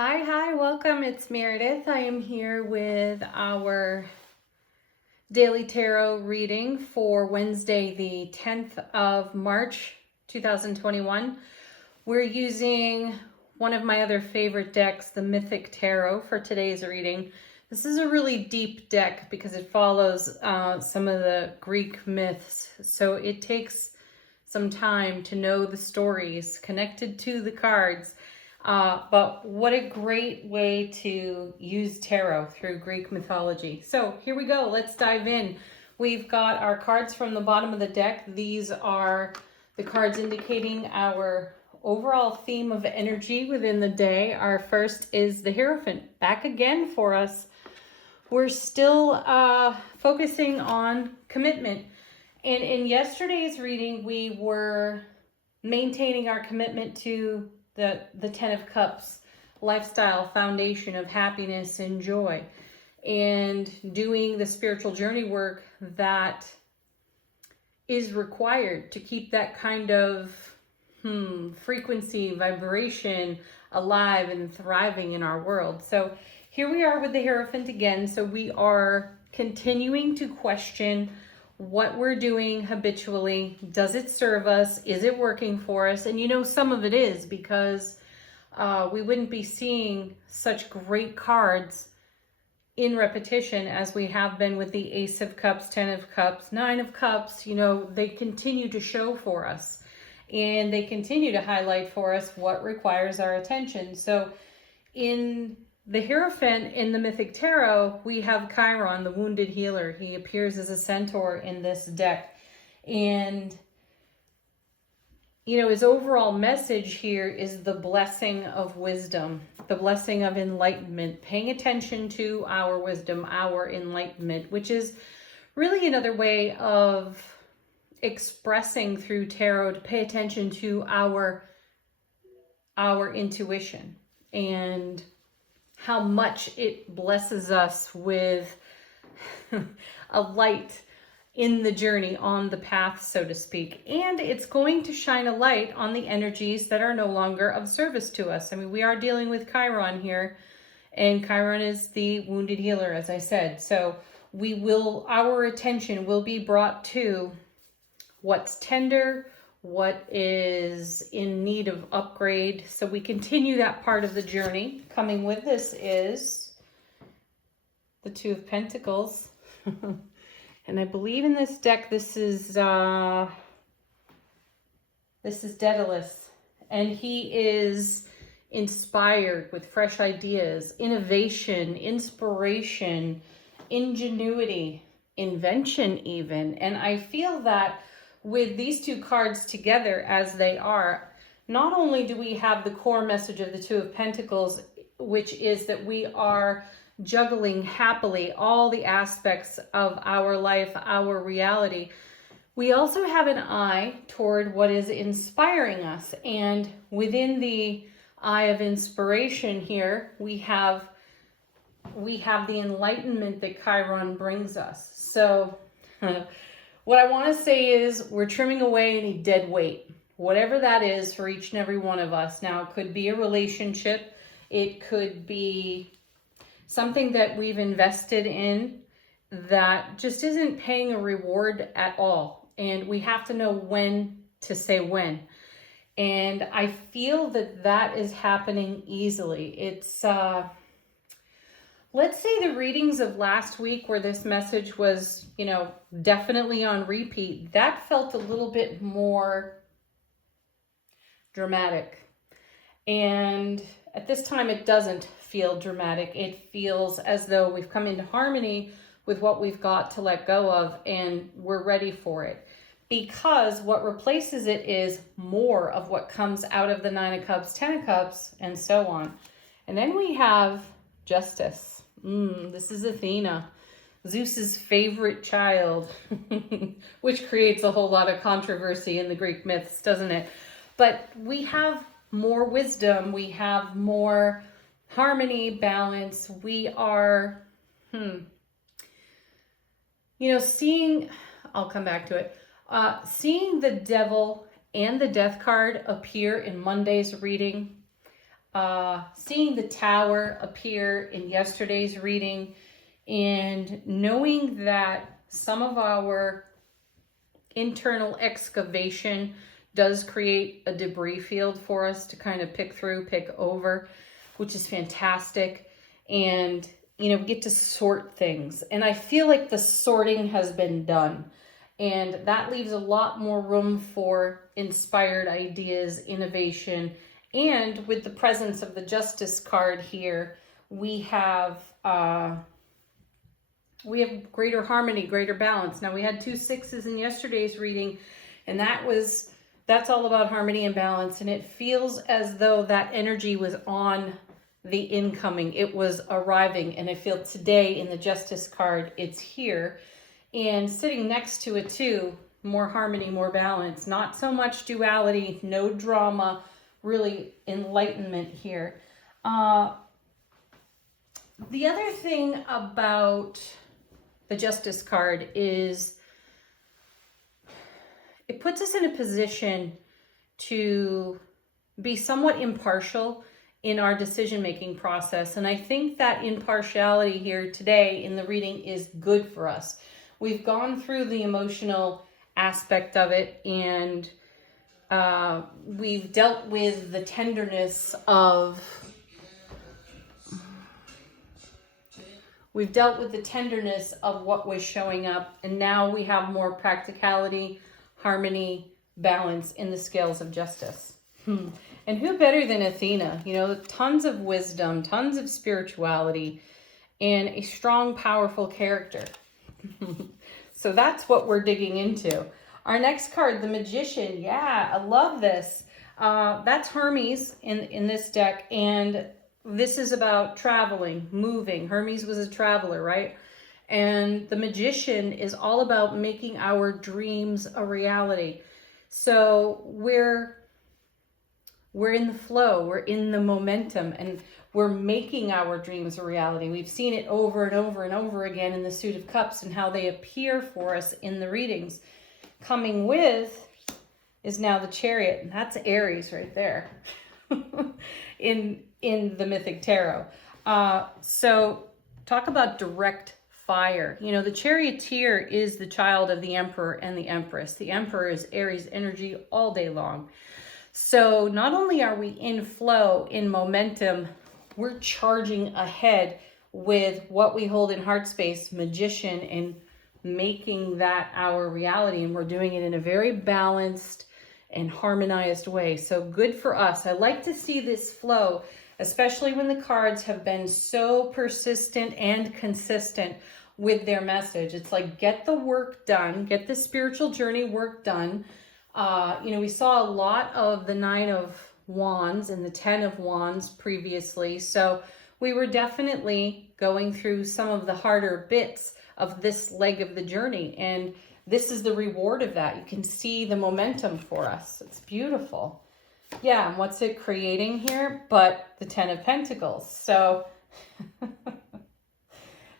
Hi, welcome. It's Meredith. I am here with our daily tarot reading for Wednesday, the 10th of March, 2021. We're using one of my other favorite decks, the Mythic Tarot, for today's reading. This is a really deep deck because it follows some of the Greek myths, so it takes some time to know the stories connected to the cards. But what a great way to use tarot through Greek mythology. So here we go. Let's dive in. We've got our cards from the bottom of the deck. These are the cards indicating our overall theme of energy within the day. Our first is the Hierophant, back again for us. We're still focusing on commitment. And in yesterday's reading, we were maintaining our commitment to the 10 of Cups lifestyle foundation of happiness and joy, and doing the spiritual journey work that is required to keep that kind of frequency, vibration alive and thriving in our world. So here we are with the Hierophant again. So we are continuing to question what we're doing habitually. Does it serve us? Is it working for us? And you know, some of it is, because we wouldn't be seeing such great cards in repetition as we have been with the Ace of Cups, 10 of Cups, 9 of Cups. You know, they continue to show for us, and they continue to highlight for us what requires our attention. So in the Hierophant in the Mythic Tarot, we have Chiron, the wounded healer. He appears as a centaur in this deck. And, you know, his overall message here is the blessing of wisdom, the blessing of enlightenment, paying attention to our wisdom, our enlightenment, which is really another way of expressing through tarot to pay attention to our intuition and how much it blesses us with a light in the journey, on the path, so to speak. And it's going to shine a light on the energies that are no longer of service to us. I mean, we are dealing with Chiron here, and Chiron is the wounded healer, as I said. So our attention will be brought to what's tender, what is in need of upgrade. So we continue that part of the journey. Coming with this is the Two of Pentacles. And I believe in this deck, this is Daedalus. And he is inspired with fresh ideas, innovation, inspiration, ingenuity, invention even. And I feel that with these two cards together as they are, not only do we have the core message of the Two of Pentacles, which is that we are juggling happily all the aspects of our life, our reality, we also have an eye toward what is inspiring us. And within the eye of inspiration here, we have the enlightenment that Chiron brings us. So what I want to say is we're trimming away any dead weight, whatever that is for each and every one of us. Now, it could be a relationship. It could be something that we've invested in that just isn't paying a reward at all. And we have to know when to say when. And I feel that that is happening easily. It's, let's say the readings of last week where this message was, you know, definitely on repeat, that felt a little bit more dramatic. And at this time, it doesn't feel dramatic. It feels as though we've come into harmony with what we've got to let go of, and we're ready for it. Because what replaces it is more of what comes out of the 9 of Cups, 10 of Cups, and so on. And then we have Justice. This is Athena, Zeus's favorite child, which creates a whole lot of controversy in the Greek myths, doesn't it? But we have more wisdom. We have more harmony, balance. We are, I'll come back to it. Seeing the Devil and the Death card appear in Monday's reading, seeing the tower appear in yesterday's reading and knowing that some of our internal excavation does create a debris field for us to kind of pick through, pick over, which is fantastic. And, you know, we get to sort things. And I feel like the sorting has been done. And that leaves a lot more room for inspired ideas, innovation. And with the presence of the Justice card here, we have greater harmony, greater balance. Now we had 2 6s in yesterday's reading, and that's all about harmony and balance. And it feels as though that energy was on the incoming. It was arriving. And I feel today in the Justice card, it's here. And sitting next to it too, more harmony, more balance. Not so much duality, no drama, really enlightenment here. The other thing about the Justice card is it puts us in a position to be somewhat impartial in our decision-making process. And I think that impartiality here today in the reading is good for us. We've gone through the emotional aspect of it, and we've dealt with the tenderness of what was showing up, and now we have more practicality, harmony, balance in the scales of justice. And who better than Athena? You know, tons of wisdom, tons of spirituality, and a strong, powerful character. So that's what we're digging into. Our next card, the Magician. Yeah, I love this. That's Hermes in this deck, and this is about traveling, moving. Hermes was a traveler, right? And the Magician is all about making our dreams a reality. So we're in the flow, we're in the momentum, and we're making our dreams a reality. We've seen it over and over and over again in the Suit of Cups and how they appear for us in the readings. Coming with is now the Chariot, and that's Aries right there in the Mythic Tarot. So talk about direct fire. You know, the Charioteer is the child of the Emperor and the Empress. The Emperor is Aries energy all day long. So not only are we in flow, in momentum, we're charging ahead with what we hold in heart space, Magician, and making that our reality. And we're doing it in a very balanced and harmonized way. So good for us. I like to see this flow, especially when the cards have been so persistent and consistent with their message. It's like, get the work done, get the spiritual journey work done. You know, we saw a lot of the 9 of Wands and the 10 of Wands previously. So we were definitely going through some of the harder bits of this leg of the journey. And this is the reward of that. You can see the momentum for us. It's beautiful. Yeah, and what's it creating here? But the 10 of Pentacles. So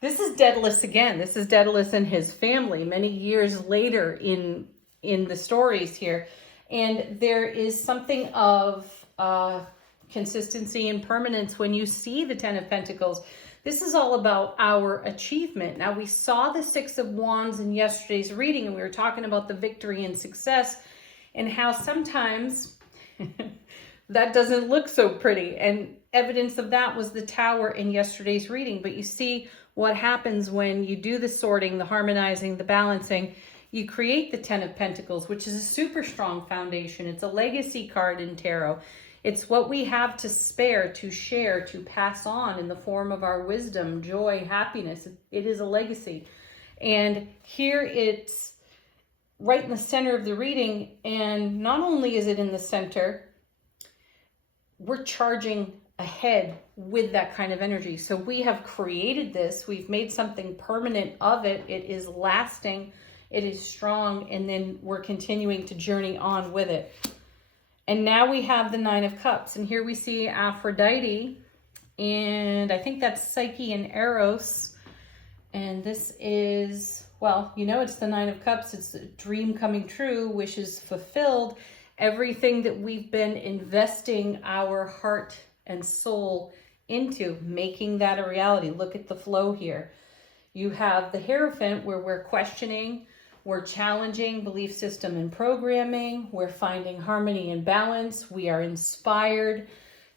this is Daedalus again. This is Daedalus and his family many years later in the stories here. And there is something of consistency and permanence when you see the 10 of Pentacles. This is all about our achievement. Now, we saw the 6 of Wands in yesterday's reading, and we were talking about the victory and success and how sometimes that doesn't look so pretty. And evidence of that was the Tower in yesterday's reading. But you see what happens when you do the sorting, the harmonizing, the balancing. You create the 10 of Pentacles, which is a super strong foundation. It's a legacy card in tarot. It's what we have to spare, to share, to pass on in the form of our wisdom, joy, happiness. It is a legacy. And here it's right in the center of the reading. And not only is it in the center, we're charging ahead with that kind of energy. So we have created this. We've made something permanent of it. It is lasting. It is strong. And then we're continuing to journey on with it. And now we have the 9 of Cups. And here we see Aphrodite. And I think that's Psyche and Eros. And this is, well, you know, it's the 9 of Cups. It's a dream coming true, wishes fulfilled. Everything that we've been investing our heart and soul into making that a reality. Look at the flow here. You have the Hierophant, where we're questioning, we're challenging belief system and programming, we're finding harmony and balance, we are inspired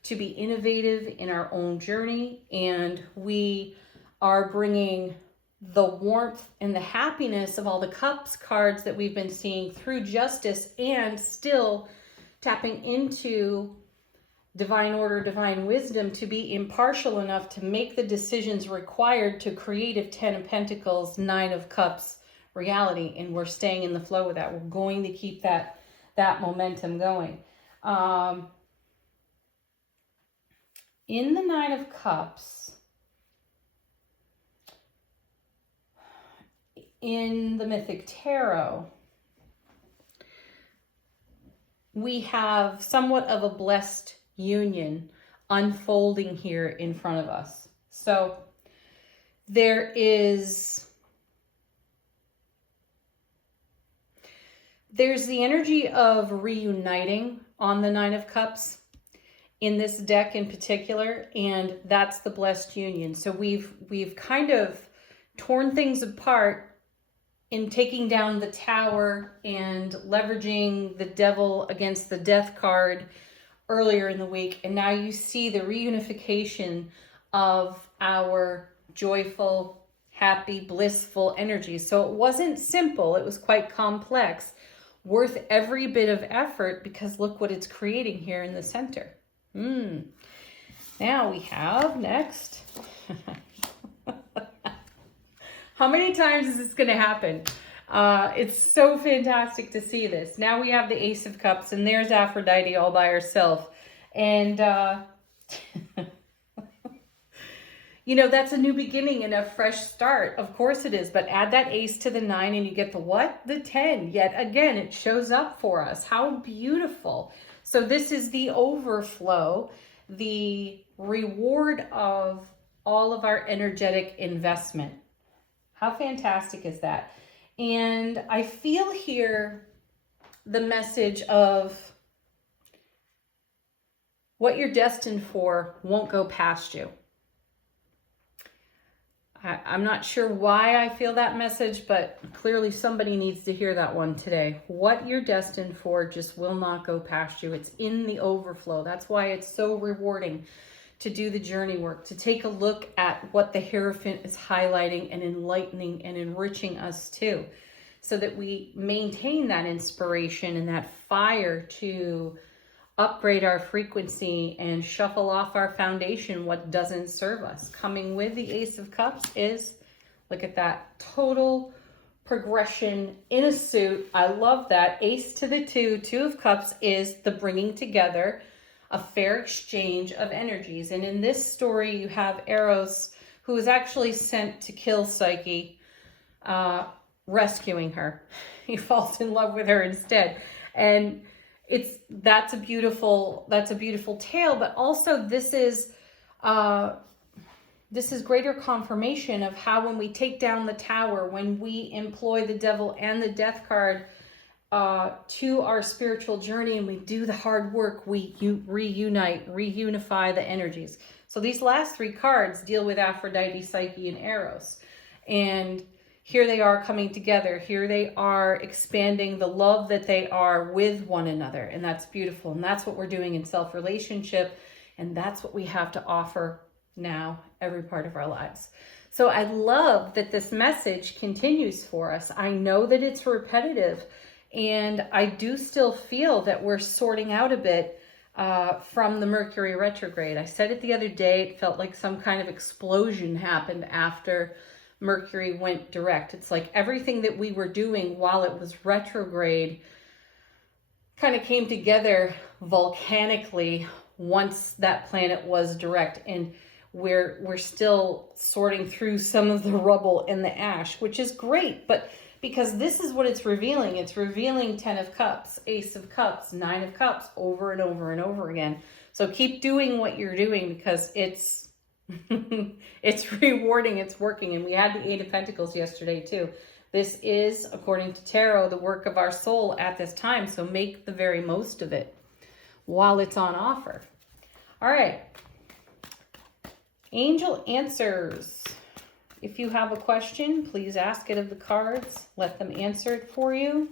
to be innovative in our own journey, and we are bringing the warmth and the happiness of all the Cups cards that we've been seeing through justice, and still tapping into divine order, divine wisdom to be impartial enough to make the decisions required to create a 10 of Pentacles, 9 of Cups reality. And we're staying in the flow with that. We're going to keep that momentum going. In the 9 of Cups, in the Mythic Tarot, we have somewhat of a blessed union unfolding here in front of us. So there's the energy of reuniting on the 9 of Cups in this deck in particular, and that's the blessed union. So we've kind of torn things apart in taking down the Tower and leveraging the Devil against the Death card earlier in the week, and now you see the reunification of our joyful, happy, blissful energy. So it wasn't simple, it was quite complex, worth every bit of effort, because look what it's creating here in the center. Now we have next. How many times is this going to happen? It's so fantastic to see this. Now we have the Ace of Cups, and there's Aphrodite all by herself. And, you know, that's a new beginning and a fresh start. Of course it is. But add that Ace to the 9 and you get the what? The 10. Yet again, it shows up for us. How beautiful. So this is the overflow, the reward of all of our energetic investment. How fantastic is that? And I feel here the message of what you're destined for won't go past you. I'm not sure why I feel that message, but clearly somebody needs to hear that one today. What you're destined for just will not go past you. It's in the overflow. That's why it's so rewarding to do the journey work, to take a look at what the Hierophant is highlighting and enlightening and enriching us to, so that we maintain that inspiration and that fire to upgrade our frequency and shuffle off our foundation what doesn't serve us. Coming with the Ace of Cups is, look at that, total progression in a suit. I love that. Ace to the 2, 2 of Cups is the bringing together, a fair exchange of energies. And in this story, you have Eros, who is actually sent to kill Psyche, rescuing her. He falls in love with her instead. And that's a beautiful tale, but also this is greater confirmation of how when we take down the Tower, when we employ the Devil and the Death card to our spiritual journey, and we do the hard work, we reunify the energies. So these last 3 cards deal with Aphrodite, Psyche, and Eros. And here they are coming together. Here they are expanding the love that they are with one another. And that's beautiful. And that's what we're doing in self-relationship. And that's what we have to offer now, every part of our lives. So I love that this message continues for us. I know that it's repetitive. And I do still feel that we're sorting out a bit from the Mercury retrograde. I said it the other day, it felt like some kind of explosion happened after Mercury went direct. It's like everything that we were doing while it was retrograde kind of came together volcanically once that planet was direct. And we're still sorting through some of the rubble and the ash, which is great. But because this is what it's revealing 10 of Cups, Ace of Cups, 9 of Cups over and over and over again. So keep doing what you're doing, because it's it's rewarding, it's working. And we had the 8 of Pentacles yesterday too. This is, according to tarot, the work of our soul at this time. So make the very most of it while it's on offer. All right, Angel answers. If you have a question, please ask it of the cards. Let them answer it for you.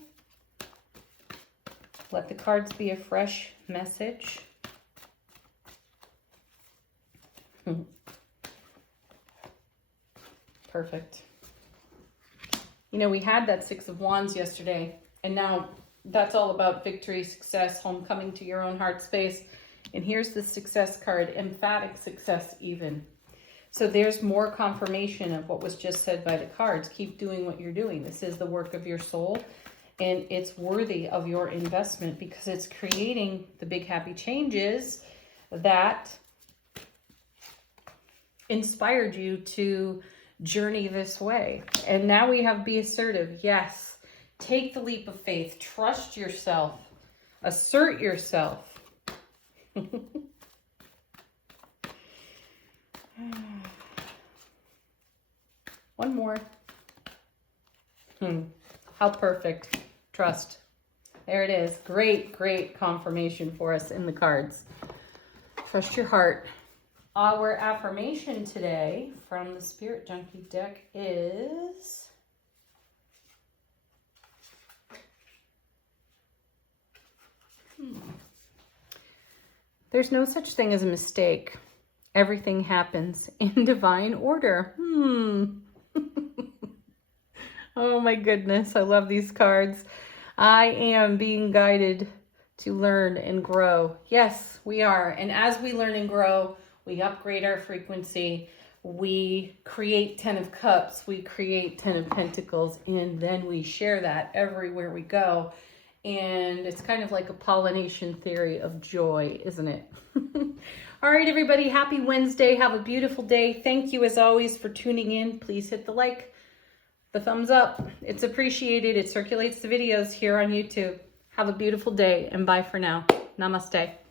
Let the cards be a fresh message. Perfect. You know, we had that Six of Wands yesterday, and now that's all about victory, success, homecoming to your own heart space. And here's the success card, emphatic success even. So there's more confirmation of what was just said by the cards. Keep doing what you're doing. This is the work of your soul, and it's worthy of your investment because it's creating the big happy changes that inspired you to journey this way. And now we have be assertive. Yes. Take the leap of faith. Trust yourself. Assert yourself. One more. How perfect. Trust. There it is. Great, great confirmation for us in the cards. Trust your heart. Our affirmation today from the Spirit Junkie deck is there's no such thing as a mistake. Everything happens in divine order. Oh my goodness, I love these cards. I am being guided to learn and grow. Yes, we are. And as we learn and grow, we upgrade our frequency. We create 10 of Cups. We create 10 of Pentacles. And then we share that everywhere we go. And it's kind of like a pollination theory of joy, isn't it? All right, everybody. Happy Wednesday. Have a beautiful day. Thank you, as always, for tuning in. Please hit the like, the thumbs up. It's appreciated. It circulates the videos here on YouTube. Have a beautiful day, and bye for now. Namaste.